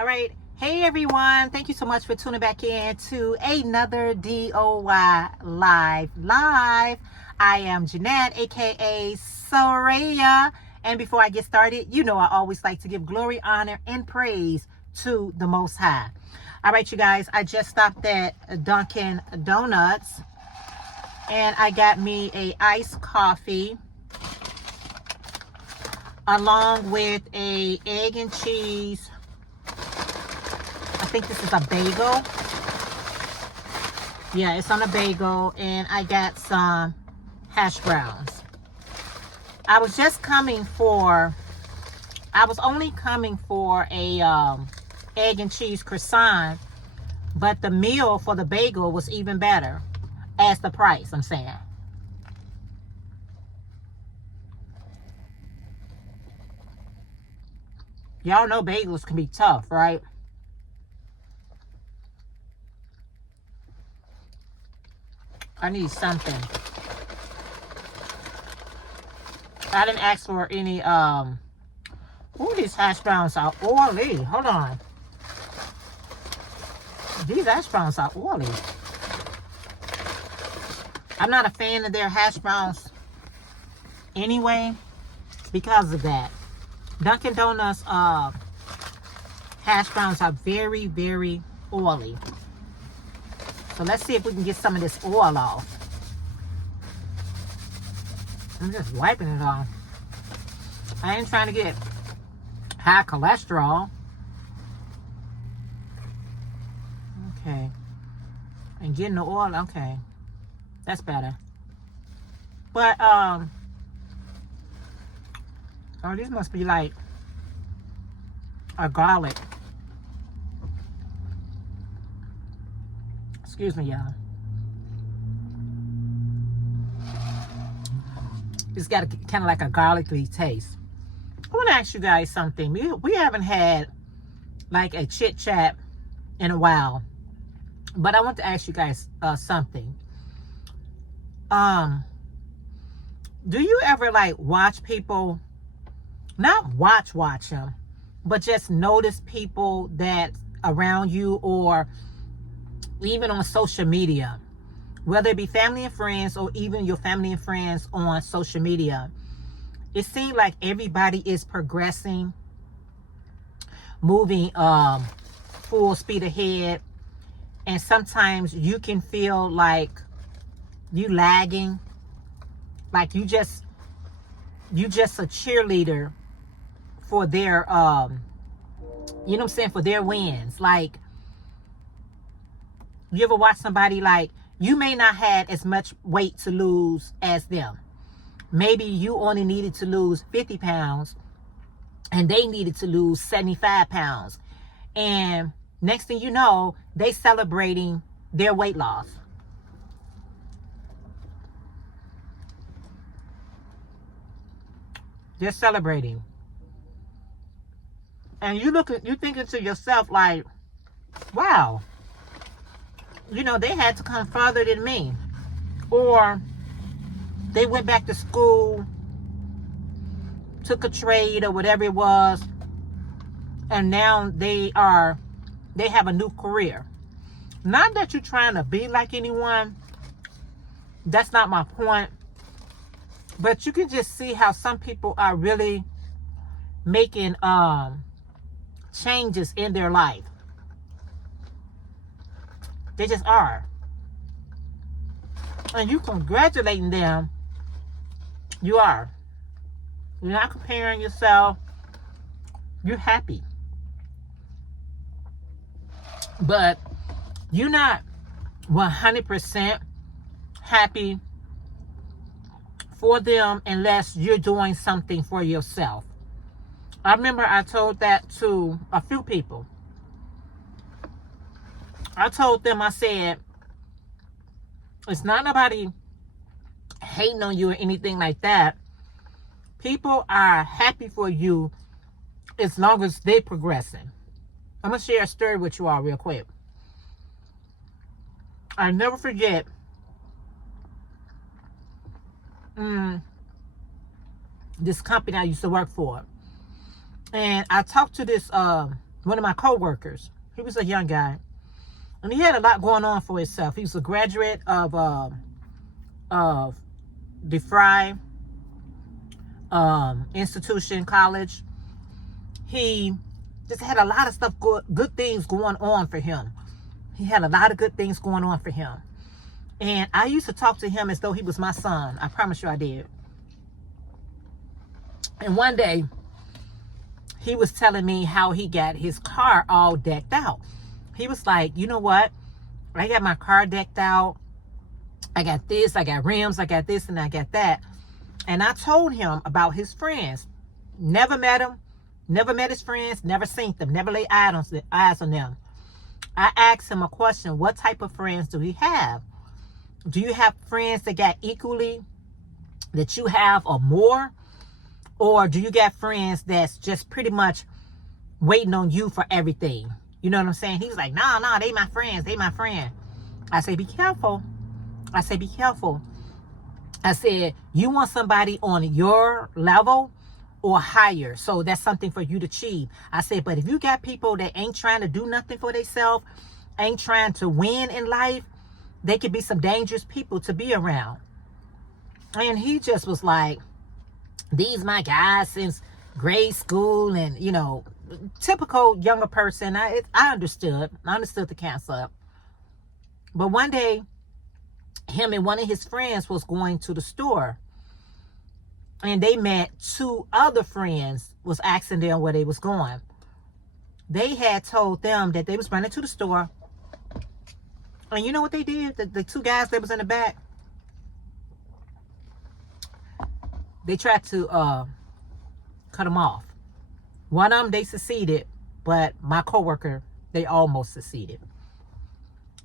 All right. Hey, everyone. Thank you so much for tuning back in to another DOY Live. I am Jeanette, a.k.a. Sarayah. And before I get started, you know I always like to give glory, honor, and praise to the Most High. All right, you guys. I just stopped at Dunkin' Donuts. And I got me a iced coffee along with a egg and cheese. I think this is a bagel. Yeah, it's on a bagel. And I got some hash browns. I was only coming for a egg and cheese croissant. But the meal for the bagel was even better. As the price, I'm saying. Y'all know bagels can be tough, right? I need something. I didn't ask for any, ooh, these hash browns are oily. Hold on. These hash browns are oily. I'm not a fan of their hash browns anyway because of that. Dunkin' Donuts hash browns are very, very oily. So let's see if we can get some of this oil off. I'm just wiping it off. I ain't trying to get high cholesterol. Okay. And getting the oil, okay. That's better. But, oh, these must be like a garlic. Excuse me, y'all. It's got kind of like a garlicky taste. I want to ask you guys something. We haven't had like a chit chat in a while. But I want to ask you guys something. Do you ever like watch people, not watch them, but just notice people that around you or even on social media, whether it be family and friends or even your family and friends on social media? It seems like everybody is progressing, moving full speed ahead, and sometimes you can feel like you lagging, like you just a cheerleader for their you know what I'm saying, for their wins. Like, you ever watch somebody, like, you may not have as much weight to lose as them. Maybe you only needed to lose 50 pounds and they needed to lose 75 pounds. And next thing you know, they celebrating their weight loss. They're celebrating. And you thinking to yourself like, wow, you know, they had to come further than me. Or they went back to school, took a trade or whatever it was, and now they have a new career. Not that you're trying to be like anyone. That's not my point. But you can just see how some people are really making changes in their life. They just are. And you congratulating them. You are. You're not comparing yourself. You're happy. But you're not 100% happy for them unless you're doing something for yourself. I remember I told that to a few people. I told them, I said, it's not nobody hating on you or anything like that. People are happy for you as long as they're progressing. I'm going to share a story with you all real quick. I'll never forget this company I used to work for. And I talked to this one of my co-workers. He was a young guy. And he had a lot going on for himself. He was a graduate of DeFry institution, college. He just had a lot of stuff, good things going on for him. He had a lot of good things going on for him. And I used to talk to him as though he was my son. I promise you I did. And one day, he was telling me how he got his car all decked out. He was like, you know what? I got my car decked out. I got this, I got rims, I got this, and I got that. And I told him about his friends. Never met him. Never met his friends. Never seen them. Never laid eyes on them. I asked him a question. What type of friends do he have? Do you have friends that got equally that you have or more? Or do you got friends that's just pretty much waiting on you for everything? You know what I'm saying? He was like, no, they my friends. They my friend. I say, be careful. I say, be careful. I said, you want somebody on your level or higher. So that's something for you to achieve. I said, but if you got people that ain't trying to do nothing for themselves, ain't trying to win in life, they could be some dangerous people to be around. And he just was like, these my guys since grade school, and, you know, typical younger person. I understood the concept. But one day, him and one of his friends was going to the store, and they met two other friends, was asking them where they was going. They had told them that they was running to the store, and you know what they did? The two guys that was in the back, they tried to cut them off. One of them, they succeeded, but my coworker, they almost succeeded.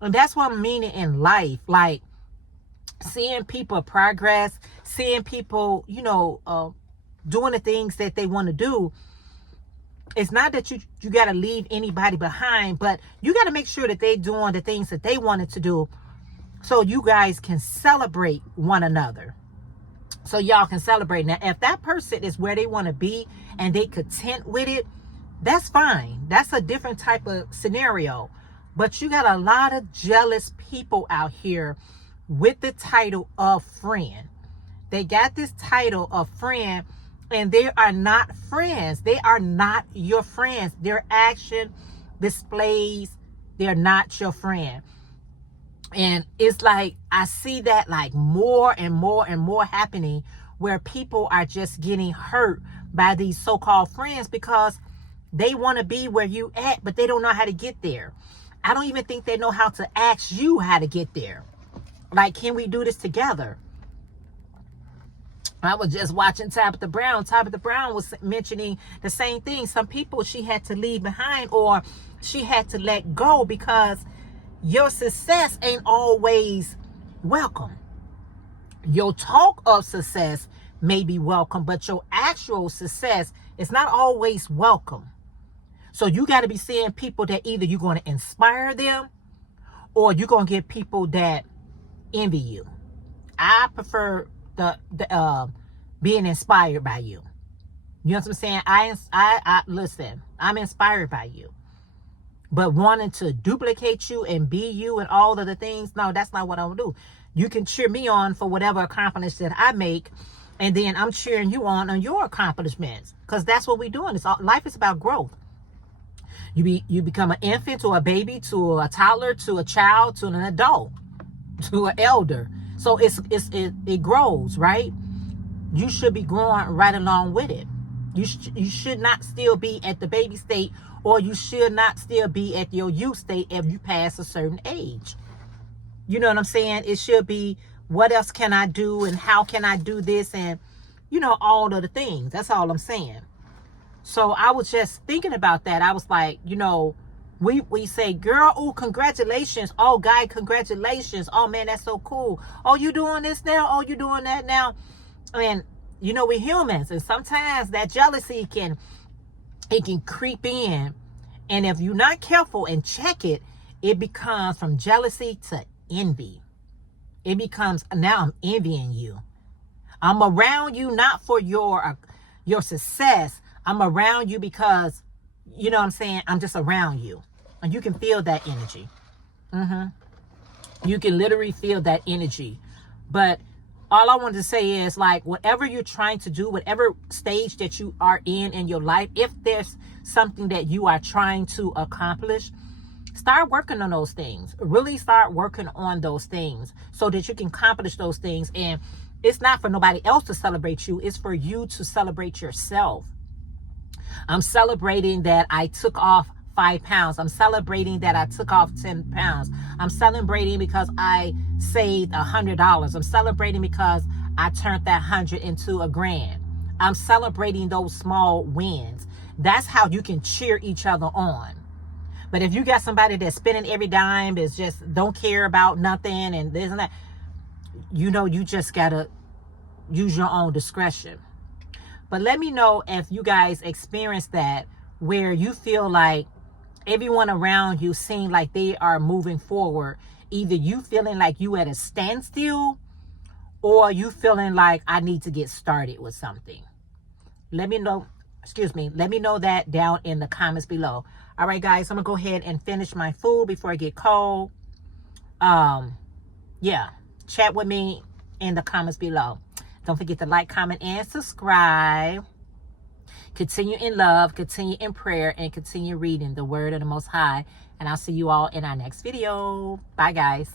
And that's what I'm meaning in life. Like, seeing people progress, seeing people, you know, doing the things that they want to do. It's not that you got to leave anybody behind, but you got to make sure that they're doing the things that they wanted to do, so you guys can celebrate one another. So y'all can celebrate. Now, if that person is where they want to be and they content with it, that's fine. That's a different type of scenario. But you got a lot of jealous people out here with the title of friend. They got this title of friend, and they are not friends. They are not your friends. Their action displays they're not your friend. And it's like, I see that like more and more and more happening, where people are just getting hurt by these so-called friends because they want to be where you at, but they don't know how to get there. I don't even think they know how to ask you how to get there. Like, can we do this together? I was just watching Tabitha Brown. Tabitha Brown was mentioning the same thing. Some people she had to leave behind, or she had to let go, because your success ain't always welcome. Your talk of success may be welcome, but your actual success is not always welcome. So you got to be seeing people that either you're going to inspire them, or you're going to get people that envy you. I prefer the being inspired by you. You know what I'm saying? I listen, I'm inspired by you. But wanting to duplicate you and be you and all of the things, no, that's not what I will do. You can cheer me on for whatever accomplishment that I make, and then I'm cheering you on your accomplishments, because that's what we're doing. Life is about growth. You become an infant, to a baby, to a toddler, to a child, to an adult, to an elder. So it grows, right? You should be growing right along with it. You should not still be at the baby state, or you should not still be at your youth state if you pass a certain age. You know what I'm saying? It should be, what else can I do, and how can I do this, and, you know, all of the things. That's all I'm saying. So I was just thinking about that. I was like, you know, we say, girl, oh, congratulations. Oh, guy, congratulations. Oh, man, that's so cool. Oh, you doing this now? Oh, you doing that now? And, you know, we're humans, and sometimes that jealousy can creep in. And if you're not careful and check it, it becomes from jealousy to envy. It becomes, now I'm envying you. I'm around you not for your success. I'm around you because you know what I'm saying, I'm just around you. And you can feel that energy. You can literally feel that energy. But all I wanted to say is, like, whatever you're trying to do, whatever stage that you are in your life, if there's something that you are trying to accomplish, start working on those things. Really start working on those things so that you can accomplish those things. And it's not for nobody else to celebrate you. It's for you to celebrate yourself. I'm celebrating that I took off 5 pounds. I'm celebrating that I took off 10 pounds. I'm celebrating because I saved $100. I'm celebrating because I turned that 100 into $1,000. I'm celebrating those small wins. That's how you can cheer each other on. But if you got somebody that's spending every dime, is just don't care about nothing and this and that, you know, you just gotta use your own discretion. But let me know if you guys experience that, where you feel like everyone around you seem like they are moving forward. Either you feeling like you at a standstill, or you feeling like I need to get started with something. Let me know, let me know that down in the comments below. All right, guys, I'm going to go ahead and finish my food before I get cold. Yeah, chat with me in the comments below. Don't forget to like, comment, and subscribe. Continue in love, continue in prayer, and continue reading the word of the Most High. And I'll see you all in our next video. Bye, guys.